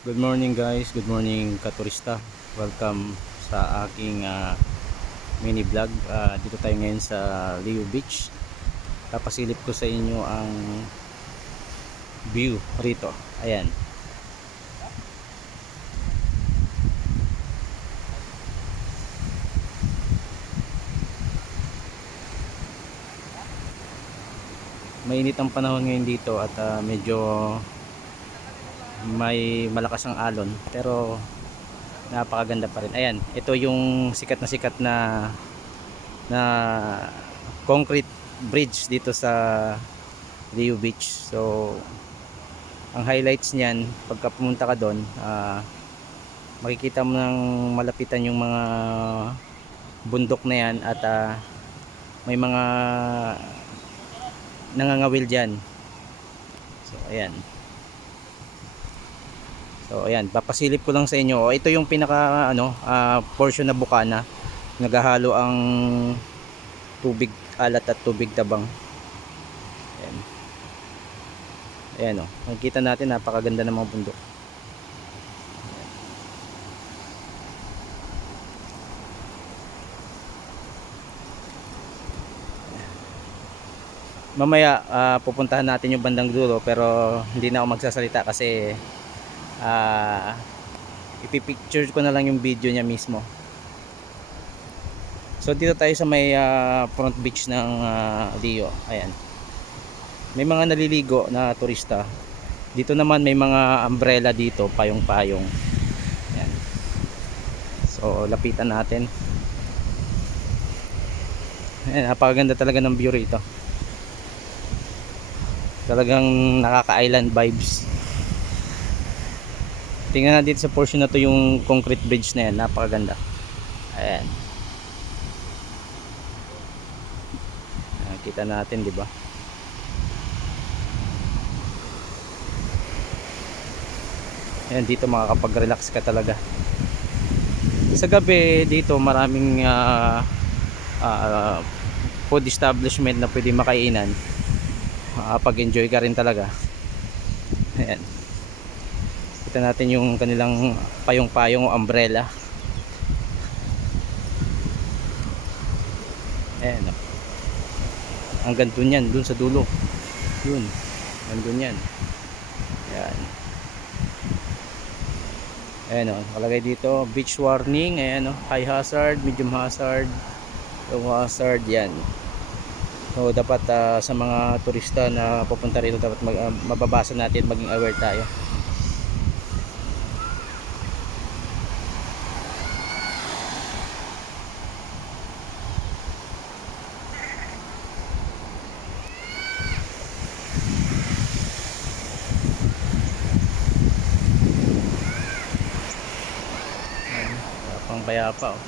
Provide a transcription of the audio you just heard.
Good morning guys, good morning katurista. Welcome sa aking mini vlog. Dito tayo ngayon sa Leo Beach. Papasilip ko sa inyo ang view rito. Ayan. Mainit ang panahon ngayon dito at medyo may malakas ang alon, pero napakaganda pa rin. Ayan, ito yung sikat na concrete bridge dito sa Leo Beach. So ang highlights niyan, pagka pumunta ka doon, makikita mo ng malapitan yung mga bundok na yan at may mga nangangawil dyan. So ayan. So ayan, papasilip ko lang sa inyo. Ito yung pinaka portion na bukana. Naghahalo ang tubig alat at tubig tabang. Ayan. Ayan o. Makikita natin napakaganda ng mga bundok. Ayan. Mamaya pupuntahan natin yung bandang dulo, pero hindi na ako magsasalita kasi ipipicture ko na lang yung video niya mismo. So dito tayo sa may front beach ng Leo. Ayan, may mga naliligo na turista. Dito naman may mga umbrella dito, payong-payong. Ayan. So lapitan natin. Ayan, napakaganda talaga ng view rito. Talagang nakaka-island vibes. Tingnan natin sa portion na to yung concrete bridge na yan, napakaganda. Ayan. Kita natin, di ba? Ayan, dito makakapag-relax ka talaga. Sa gabi dito maraming food establishment na pwede makainan. Pag-enjoy ka rin talaga. Ayan. Kita natin yung kanilang payong-payong o umbrella. Ayan. Hanggang dun yan, dun sa dulo. Yun. Hanggang yan. Ayan. Ayan o. Nakalagay dito, beach warning. Ayan o. High hazard, medium hazard, low hazard. Yan. So dapat sa mga turista na pupunta rito, dapat mababasa natin, maging aware tayo. Pang bayapa oh.